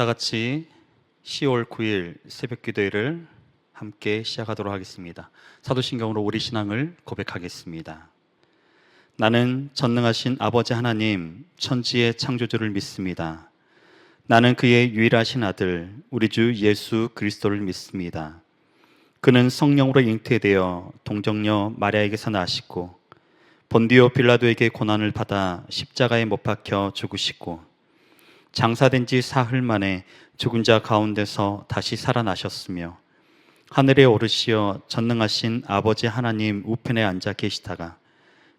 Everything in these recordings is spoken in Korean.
다 같이 10월 9일 새벽 기도회를 함께 시작하도록 하겠습니다. 사도신경으로 우리 신앙을 고백하겠습니다. 나는 전능하신 아버지 하나님, 천지의 창조주를 믿습니다. 나는 그의 유일하신 아들, 우리 주 예수 그리스도를 믿습니다. 그는 성령으로 잉태되어 동정녀 마리아에게서 나시고 본디오 빌라도에게 고난을 받아 십자가에 못 박혀 죽으시고 장사된 지 사흘 만에 죽은 자 가운데서 다시 살아나셨으며 하늘에 오르시어 전능하신 아버지 하나님 우편에 앉아 계시다가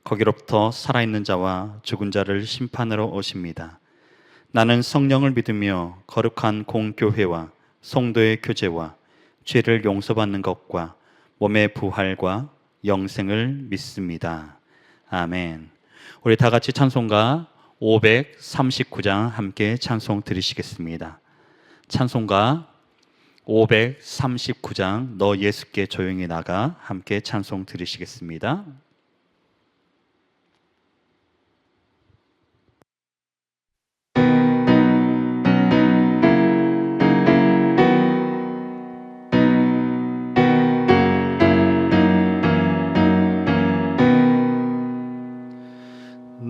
거기로부터 살아있는 자와 죽은 자를 심판하러 오십니다. 나는 성령을 믿으며 거룩한 공교회와 성도의 교제와 죄를 용서받는 것과 몸의 부활과 영생을 믿습니다. 아멘. 우리 다 같이 찬송가 539장 함께 찬송 드리시겠습니다. 찬송가 539장 너 예수께 조용히 나가 함께 찬송 드리시겠습니다.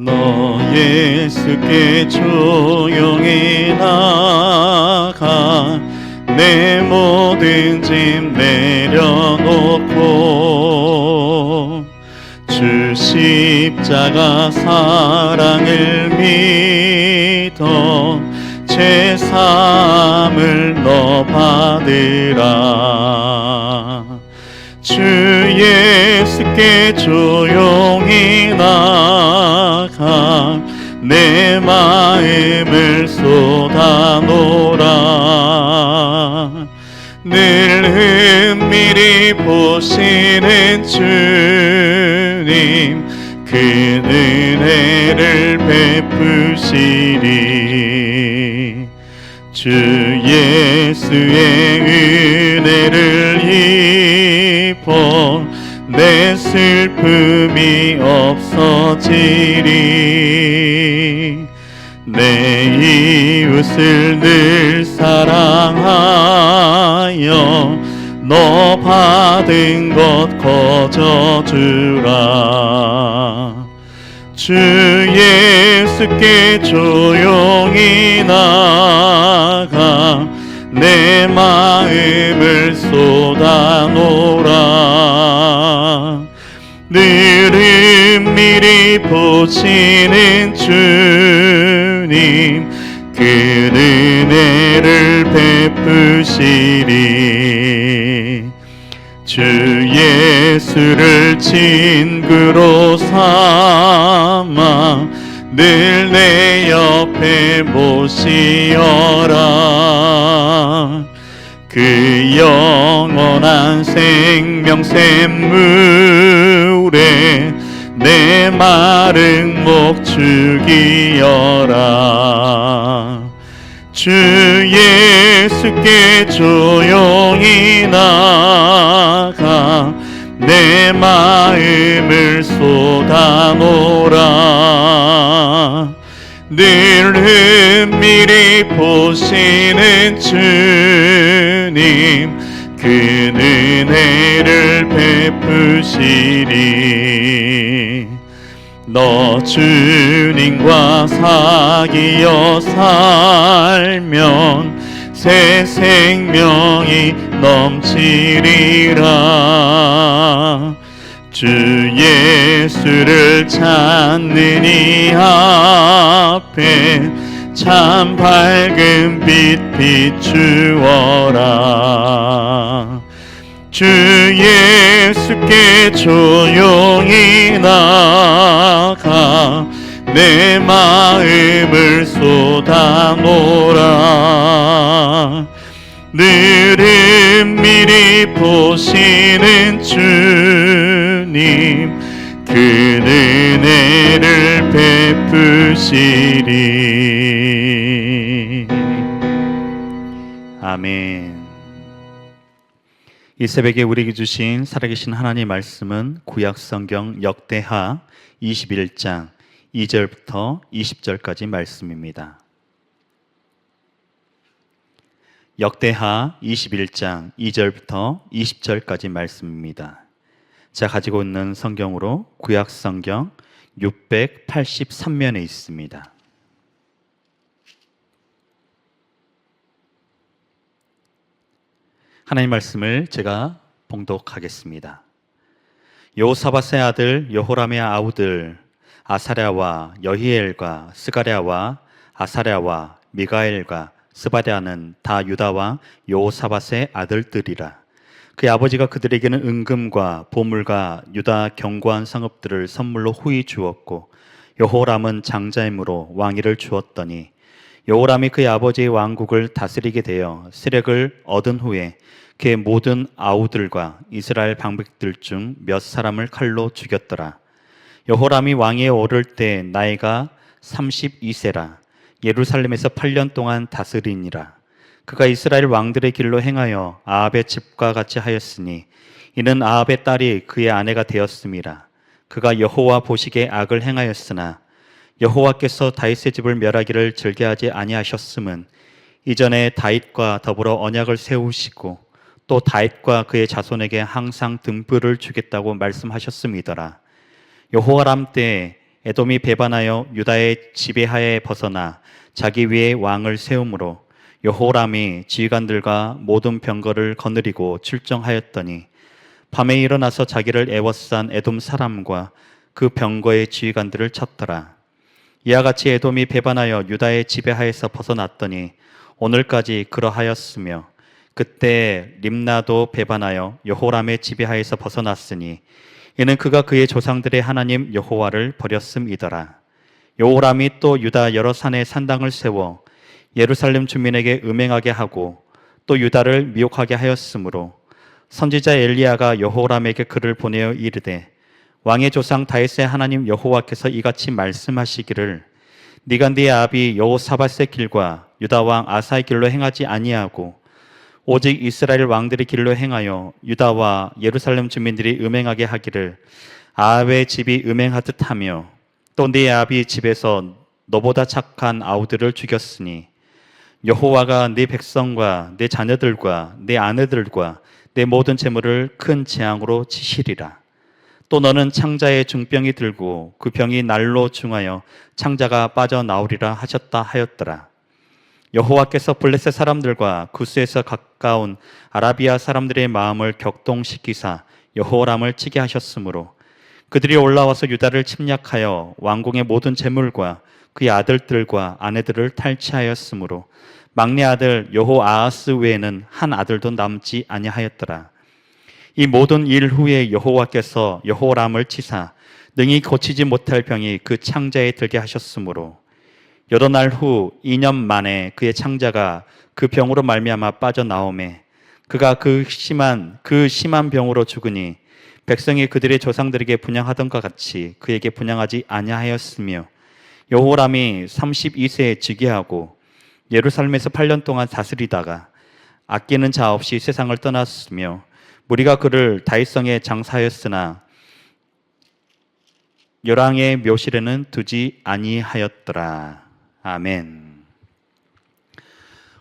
너 예수께 조용히 나가 내 모든 짐 내려놓고 주 십자가 사랑을 믿어 죄 사함을 너 받으라. 주 예수께 조용히 나가 내 마음을 쏟아놓으라. 늘 은밀히 보시는 주님 그 은혜를 베푸시리. 주 예수의 은혜를 입어 내 슬픔이 없어지리. 내 이웃을 늘 사랑하여 너 받은 것 거저주라. 주 예수께 조용히 나가 내 마음을 쏟아놓으라. 늘 은밀히 보시는 주님 그 은혜를 베푸시리. 주 예수를 친구로 삼아 늘 내 옆에 모시어라. 그 영원한 생명 샘물에 내 마른 목 죽이어라. 주 예수께 조용히 나가 내 마음을 쏟아놓으라. 늘 은밀히 보시는 주님 그 은혜를 베푸시리. 너 주님과 사귀어 살면 새 생명이 넘치리라. 주 예수를 찾는 이 앞에 참 밝은 빛 비추어라. 주 예수께 조용히 나가 내 마음을 쏟아놓으라. 늘 은밀히 보시는 주님 그 은혜를 베푸시리. 아멘. 이 새벽에 우리에게 주신 살아계신 하나님의 말씀은 구약성경 역대하 21장 2절부터 20절까지 말씀입니다. 역대하 21장 2절부터 20절까지 말씀입니다. 제가 가지고 있는 성경으로 구약 성경 683면에 있습니다. 하나님 말씀을 제가 봉독하겠습니다. 여호사밧의 아들 여호람의 아우들 아사랴와 여히엘과 스가랴와 아사랴와 미가엘과 스바랴는 다 유다 왕 여호사밧의 아들들이라. 그의 아버지가 그들에게는 은금과 보물과 유다 견고한 성읍들을 선물로 후히 주었고 여호람은 장자임으로 왕위를 주었더니 여호람이 그의 아버지의 왕국을 다스리게 되어 세력을 얻은 후에 그의 모든 아우들과 이스라엘 방백들 중 몇 사람을 칼로 죽였더라. 여호람이 왕위에 오를 때 나이가 32세라. 예루살렘에서 8년 동안 다스리니라. 그가 이스라엘 왕들의 길로 행하여 아합의 집과 같이 하였으니 이는 아합의 딸이 그의 아내가 되었음이라. 그가 여호와 보시기에 악을 행하였으나 여호와께서 다윗의 집을 멸하기를 즐겨하지 아니하셨음은 이전에 다윗과 더불어 언약을 세우시고 또 다윗과 그의 자손에게 항상 등불을 주겠다고 말씀하셨음이더라. 여호와람 때에 에돔이 배반하여 유다의 지배하에 벗어나 자기 위에 왕을 세우므로 여호람이 지휘관들과 모든 병거를 거느리고 출정하였더니 밤에 일어나서 자기를 애워싼 에돔 사람과 그 병거의 지휘관들을 쳤더라. 이와 같이 에돔이 배반하여 유다의 지배하에서 벗어났더니 오늘까지 그러하였으며 그때 림나도 배반하여 여호람의 지배하에서 벗어났으니 이는 그가 그의 조상들의 하나님 여호와를 버렸음이더라. 여호람이 또 유다 여러 산에 산당을 세워 예루살렘 주민에게 음행하게 하고 또 유다를 미혹하게 하였으므로 선지자 엘리야가 여호람에게 글을 보내어 이르되 왕의 조상 다윗의 하나님 여호와께서 이같이 말씀하시기를 네가 네 아비 여호사밧의 길과 유다 왕 아사의 길로 행하지 아니하고 오직 이스라엘 왕들의 길로 행하여 유다와 예루살렘 주민들이 음행하게 하기를 아합의 집이 음행하듯 하며 또 네 아비 집에서 너보다 착한 아우들을 죽였으니 여호와가 네 백성과 네 자녀들과 네 아내들과 내 모든 재물을 큰 재앙으로 치시리라. 또 너는 창자의 중병이 들고 그 병이 날로 중하여 창자가 빠져나오리라 하셨다 하였더라. 여호와께서 블레셋 사람들과 구스에서 가까운 아라비아 사람들의 마음을 격동시키사 여호람을 치게 하셨으므로 그들이 올라와서 유다를 침략하여 왕궁의 모든 재물과 그의 아들들과 아내들을 탈취하였으므로 막내 아들 여호아하스 외에는 한 아들도 남지 아니하였더라. 이 모든 일 후에 여호와께서 여호람을 치사 능히 고치지 못할 병이 그 창자에 들게 하셨으므로 여러 날 후 2년 만에 그의 창자가 그 병으로 말미암아 빠져나오매 그가 그 심한 병으로 죽으니 백성이 그들의 조상들에게 분향하던 것 같이 그에게 분향하지 아니하였으며 여호람이 32세에 즉위하고 예루살렘에서 8년 동안 다스리다가 아끼는 자 없이 세상을 떠났으며 무리가 그를 다윗성에 장사하였으나 열왕의 묘실에는 두지 아니하였더라. 아멘.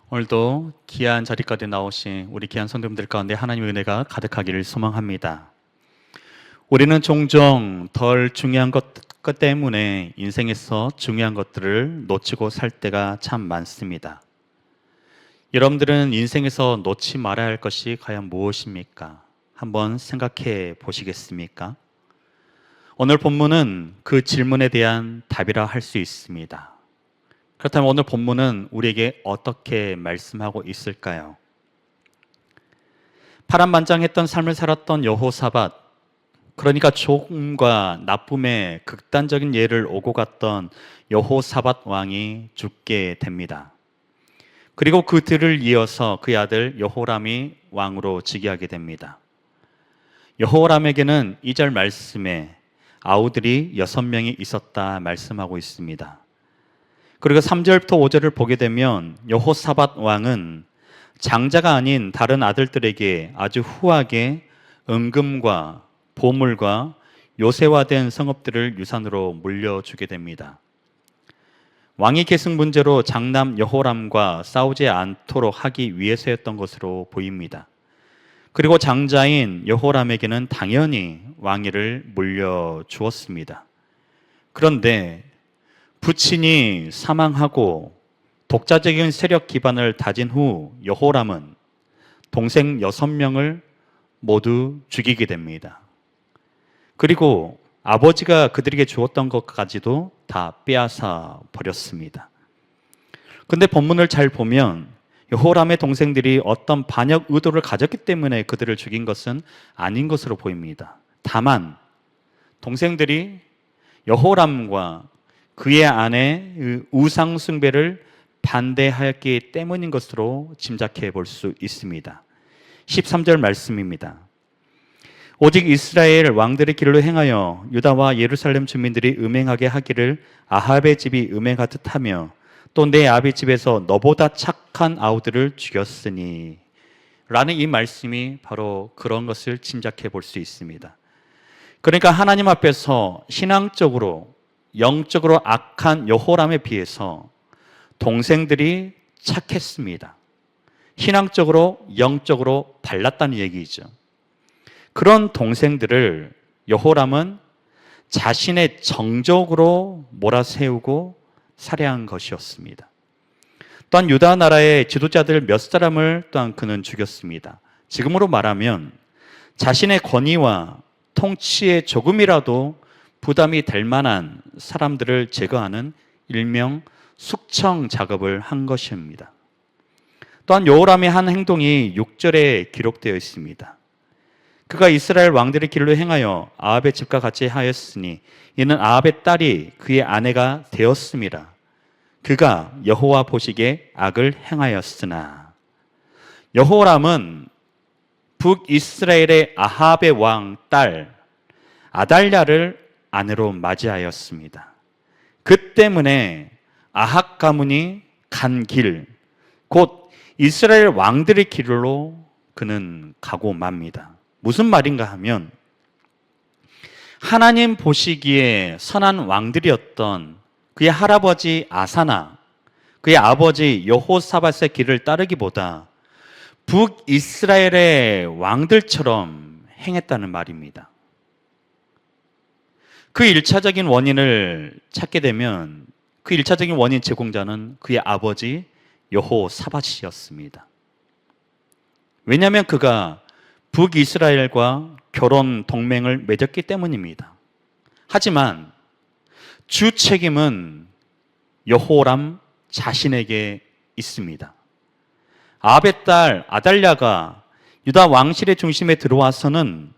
오늘도 귀한 자리까지 나오신 우리 귀한 성도님들 가운데 하나님의 은혜가 가득하기를 소망합니다. 우리는 종종 덜 중요한 것 때문에 인생에서 중요한 것들을 놓치고 살 때가 참 많습니다. 여러분들은 인생에서 놓지 말아야 할 것이 과연 무엇입니까? 한번 생각해 보시겠습니까? 오늘 본문은 그 질문에 대한 답이라 할 수 있습니다. 그렇다면 오늘 본문은 우리에게 어떻게 말씀하고 있을까요? 파란만장했던 삶을 살았던 여호사밧, 그러니까 좋음과 나쁨의 극단적인 예를 오고 갔던 여호사밧 왕이 죽게 됩니다. 그리고 그 뒤를 이어서 그의 아들 여호람이 왕으로 즉위하게 됩니다. 여호람에게는 2절 말씀에 아우들이 6명이 있었다 말씀하고 있습니다. 그리고 3절부터 5절을 보게 되면 여호사밧 왕은 장자가 아닌 다른 아들들에게 아주 후하게 은금과 보물과 요새화된 성읍들을 유산으로 물려주게 됩니다. 왕위 계승 문제로 장남 여호람과 싸우지 않도록 하기 위해서였던 것으로 보입니다. 그리고 장자인 여호람에게는 당연히 왕위를 물려주었습니다. 그런데 부친이 사망하고 독자적인 세력 기반을 다진 후 여호람은 동생 6명을 모두 죽이게 됩니다. 그리고 아버지가 그들에게 주었던 것까지도 다 빼앗아 버렸습니다. 근데 본문을 잘 보면 여호람의 동생들이 어떤 반역 의도를 가졌기 때문에 그들을 죽인 것은 아닌 것으로 보입니다. 다만 동생들이 여호람과 그의 아내 우상 숭배를 반대하였기 때문인 것으로 짐작해 볼 수 있습니다. 13절 말씀입니다. 오직 이스라엘 왕들의 길로 행하여 유다와 예루살렘 주민들이 음행하게 하기를 아합의 집이 음행하듯 하며 또 내 아비 집에서 너보다 착한 아우들을 죽였으니 라는 이 말씀이 바로 그런 것을 짐작해 볼 수 있습니다. 그러니까 하나님 앞에서 신앙적으로 영적으로 악한 여호람에 비해서 동생들이 착했습니다. 신앙적으로 영적으로 발랐다는 얘기죠. 그런 동생들을 여호람은 자신의 정적으로 몰아세우고 살해한 것이었습니다. 또한 유다 나라의 지도자들 몇 사람을 또한 그는 죽였습니다. 지금으로 말하면 자신의 권위와 통치에 조금이라도 부담이 될 만한 사람들을 제거하는 일명 숙청 작업을 한 것입니다. 또한 여호람의 한 행동이 6절에 기록되어 있습니다. 그가 이스라엘 왕들의 길로 행하여 아합의 집과 같이 하였으니 이는 아합의 딸이 그의 아내가 되었음이라. 그가 여호와 보시기에 악을 행하였으나. 여호람은 북이스라엘의 아합의 왕 딸 아달랴를 아내로 맞이하였습니다. 그 때문에 아합 가문이 간 길, 곧 이스라엘 왕들의 길로 그는 가고 맙니다. 무슨 말인가 하면 하나님 보시기에 선한 왕들이었던 그의 할아버지 아사나, 그의 아버지 여호사밧의 길을 따르기보다 북이스라엘의 왕들처럼 행했다는 말입니다. 그 1차적인 원인을 찾게 되면 그 1차적인 원인 제공자는 그의 아버지 여호사밧이었습니다. 왜냐하면 그가 북이스라엘과 결혼 동맹을 맺었기 때문입니다. 하지만 주 책임은 여호람 자신에게 있습니다. 아합의 딸 아달랴가 유다 왕실의 중심에 들어와서는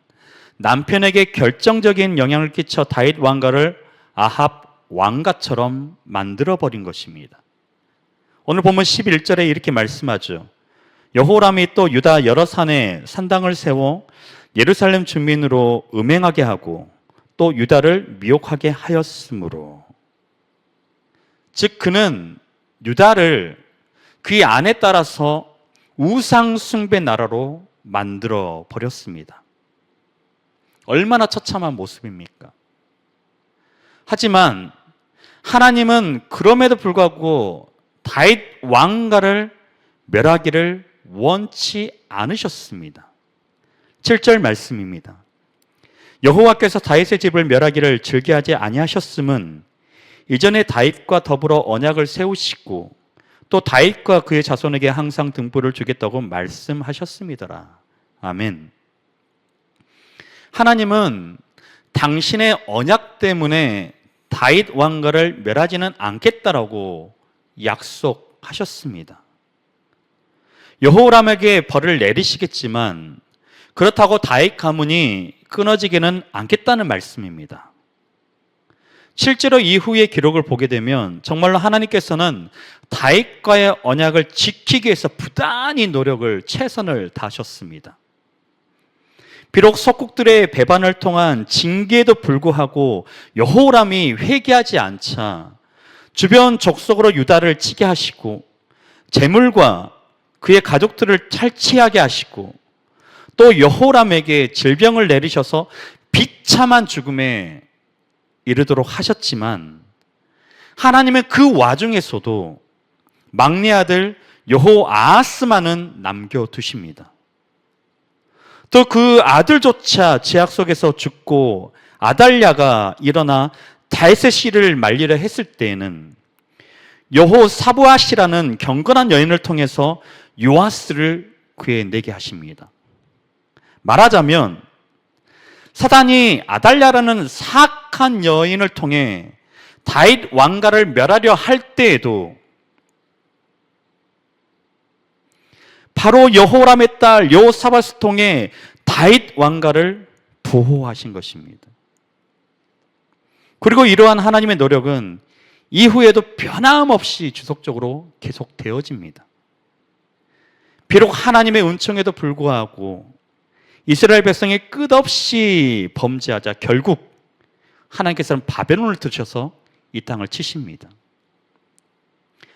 남편에게 결정적인 영향을 끼쳐 다윗 왕가를 아합 왕가처럼 만들어버린 것입니다. 오늘 보면 11절에 이렇게 말씀하죠. 여호람이 또 유다 여러 산에 산당을 세워 예루살렘 주민으로 음행하게 하고 또 유다를 미혹하게 하였으므로, 즉 그는 유다를 그의 안에 따라서 우상 숭배 나라로 만들어 버렸습니다. 얼마나 처참한 모습입니까? 하지만 하나님은 그럼에도 불구하고 다윗 왕가를 멸하기를 원치 않으셨습니다. 7절 말씀입니다. 여호와께서 다윗의 집을 멸하기를 즐겨하지 아니하셨음은 이전에 다윗과 더불어 언약을 세우시고 또 다윗과 그의 자손에게 항상 등불을 주겠다고 말씀하셨음이더라. 아멘. 하나님은 당신의 언약 때문에 다윗 왕가를 멸하지는 않겠다라고 약속하셨습니다. 여호람에게 벌을 내리시겠지만 그렇다고 다윗 가문이 끊어지기는 않겠다는 말씀입니다. 실제로 이후의 기록을 보게 되면 정말로 하나님께서는 다윗과의 언약을 지키기 위해서 부단히 노력을 최선을 다하셨습니다. 비록 속국들의 배반을 통한 징계에도 불구하고 여호람이 회개하지 않자 주변 족속으로 유다를 치게 하시고 재물과 그의 가족들을 탈취하게 하시고 또 여호람에게 질병을 내리셔서 비참한 죽음에 이르도록 하셨지만 하나님은 그 와중에서도 막내 아들 여호아하스만은 남겨두십니다. 또 그 아들조차 제약 속에서 죽고 아달랴가 일어나 다윗의 씨를 말리려 했을 때에는 여호사부앗이라는 경건한 여인을 통해서 요아스를 구해내게 하십니다. 말하자면 사단이 아달랴라는 사악한 여인을 통해 다윗 왕가를 멸하려 할 때에도 바로 여호람의 딸 여호사밧을 통해 다윗 왕가를 보호하신 것입니다. 그리고 이러한 하나님의 노력은 이후에도 변함없이 지속적으로 계속되어집니다. 비록 하나님의 은총에도 불구하고 이스라엘 백성이 끝없이 범죄하자 결국 하나님께서는 바벨론을 드셔서 이 땅을 치십니다.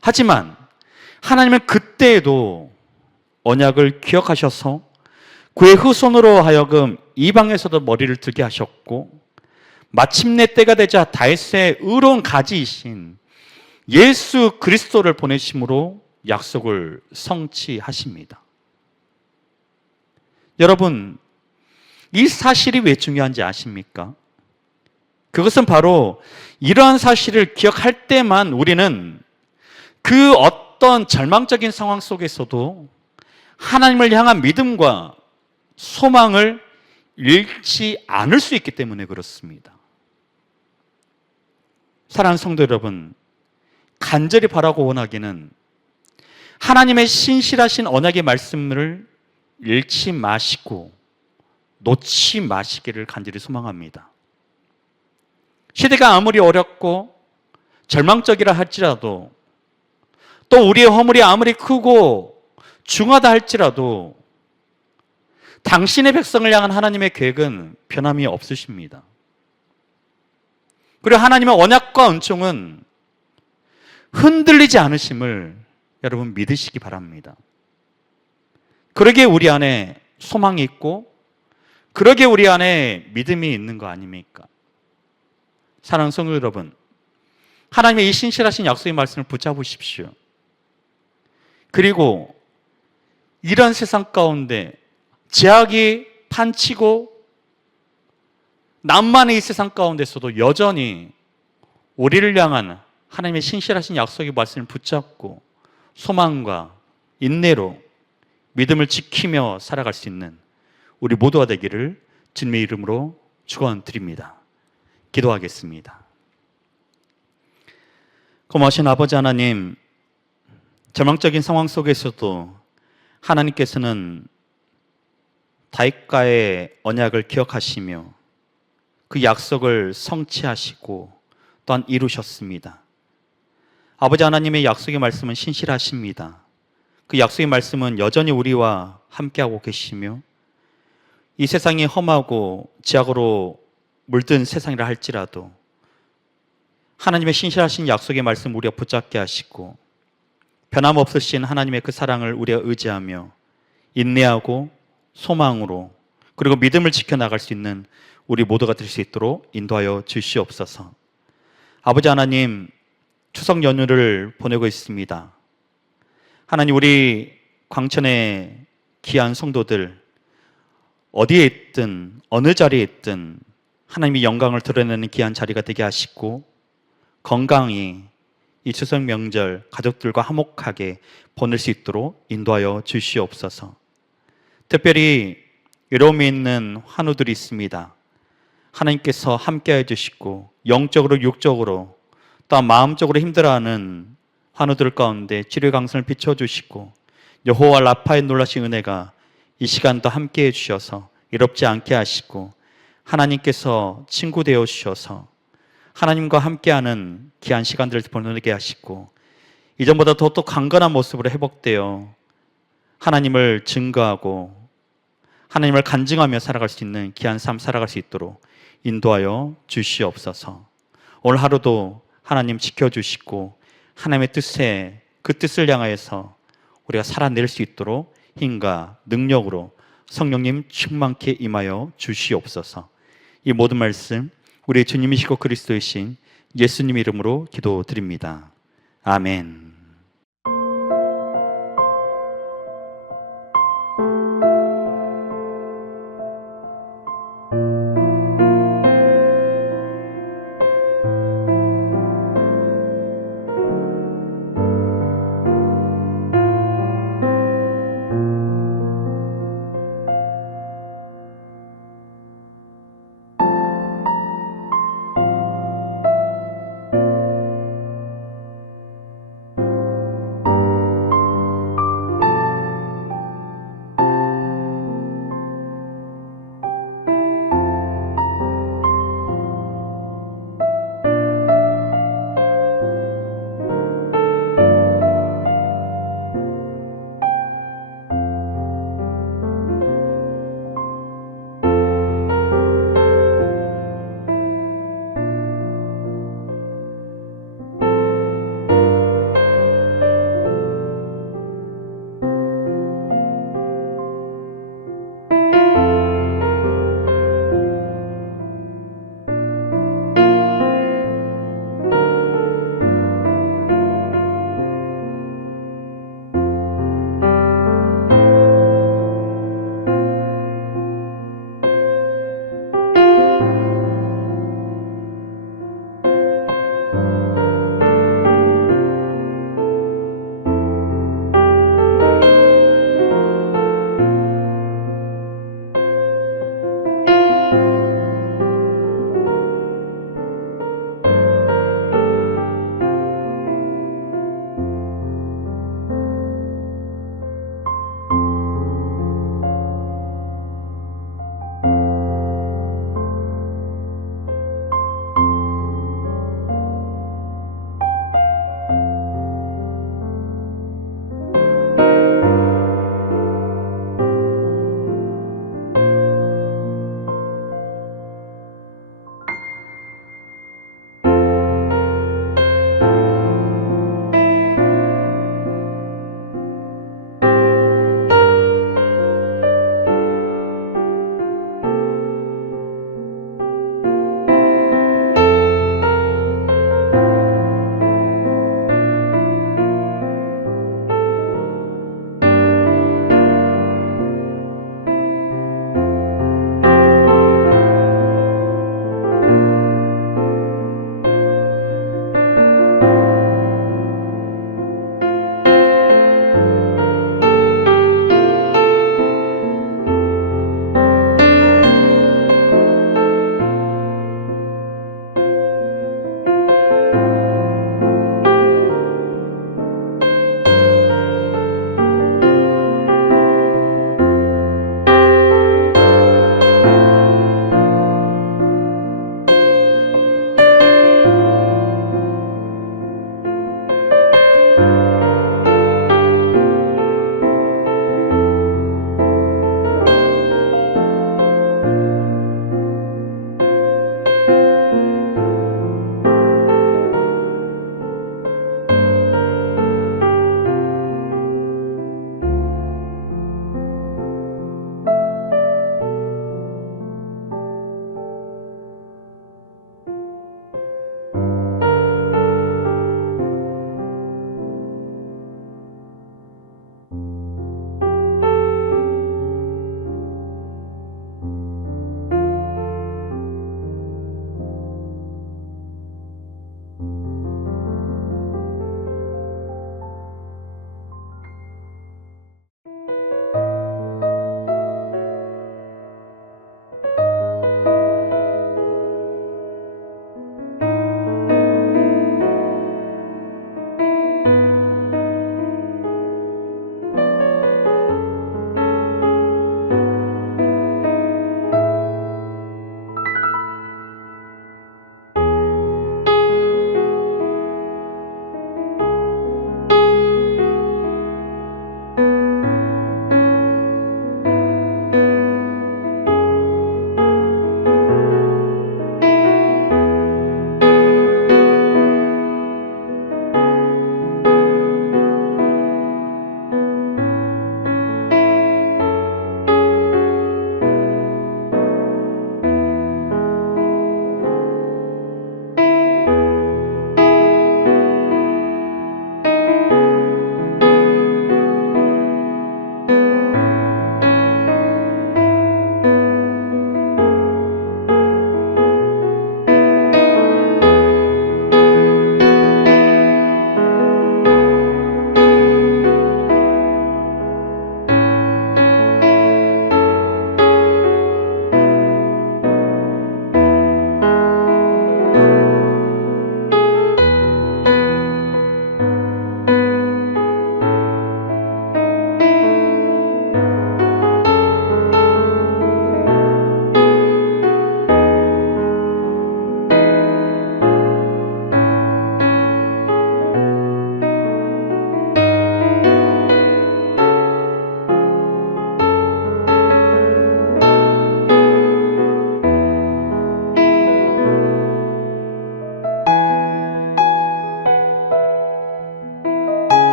하지만 하나님은 그때에도 언약을 기억하셔서 그의 후손으로 하여금 이방에서도 머리를 들게 하셨고 마침내 때가 되자 다윗의 의로운 가지이신 예수 그리스도를 보내심으로 약속을 성취하십니다. 여러분, 이 사실이 왜 중요한지 아십니까? 그것은 바로 이러한 사실을 기억할 때만 우리는 그 어떤 절망적인 상황 속에서도 하나님을 향한 믿음과 소망을 잃지 않을 수 있기 때문에 그렇습니다. 사랑하는 성도 여러분, 간절히 바라고 원하기는 하나님의 신실하신 언약의 말씀을 잃지 마시고 놓지 마시기를 간절히 소망합니다. 시대가 아무리 어렵고 절망적이라 할지라도 또 우리의 허물이 아무리 크고 중하다 할지라도 당신의 백성을 향한 하나님의 계획은 변함이 없으십니다. 그리고 하나님의 언약과 은총은 흔들리지 않으심을 여러분 믿으시기 바랍니다. 그러기에 우리 안에 소망이 있고 그러기에 우리 안에 믿음이 있는 거 아닙니까? 사랑하는 성도 여러분, 하나님의 이 신실하신 약속의 말씀을 붙잡으십시오. 그리고 이런 세상 가운데 제약이 판치고 남만의 이 세상 가운데서도 여전히 우리를 향한 하나님의 신실하신 약속의 말씀을 붙잡고 소망과 인내로 믿음을 지키며 살아갈 수 있는 우리 모두가 되기를 주님의 이름으로 축원드립니다. 기도하겠습니다. 고마우신 아버지 하나님, 절망적인 상황 속에서도 하나님께서는 다윗과의 언약을 기억하시며 그 약속을 성취하시고 또한 이루셨습니다. 아버지 하나님의 약속의 말씀은 신실하십니다. 그 약속의 말씀은 여전히 우리와 함께하고 계시며 이 세상이 험하고 죄악으로 물든 세상이라 할지라도 하나님의 신실하신 약속의 말씀 우리가 붙잡게 하시고 변함없으신 하나님의 그 사랑을 우리가 의지하며 인내하고 소망으로 그리고 믿음을 지켜나갈 수 있는 우리 모두가 될 수 있도록 인도하여 주시옵소서. 아버지 하나님, 추석 연휴를 보내고 있습니다. 하나님, 우리 광천의 귀한 성도들 어디에 있든 어느 자리에 있든 하나님의 영광을 드러내는 귀한 자리가 되게 하시고 건강히 이 추석 명절 가족들과 화목하게 보낼 수 있도록 인도하여 주시옵소서. 특별히 외로움에 있는 환우들이 있습니다. 하나님께서 함께해 주시고 영적으로 육적으로 또 마음적으로 힘들어하는 환우들 가운데 치료의 강선을 비춰주시고 여호와 라파의 놀라신 은혜가 이 시간도 함께해 주셔서 외롭지 않게 하시고 하나님께서 친구 되어 주셔서 하나님과 함께하는 귀한 시간들을 보내게 하시고 이전보다 더 강건한 모습으로 회복되어 하나님을 증거하고 하나님을 간증하며 살아갈 수 있는 귀한 삶 살아갈 수 있도록 인도하여 주시옵소서. 오늘 하루도 하나님 지켜주시고 하나님의 뜻에 그 뜻을 향하여서 우리가 살아낼 수 있도록 힘과 능력으로 성령님 충만케 임하여 주시옵소서. 이 모든 말씀 우리의 주님이시고 그리스도이신 예수님 이름으로 기도드립니다. 아멘.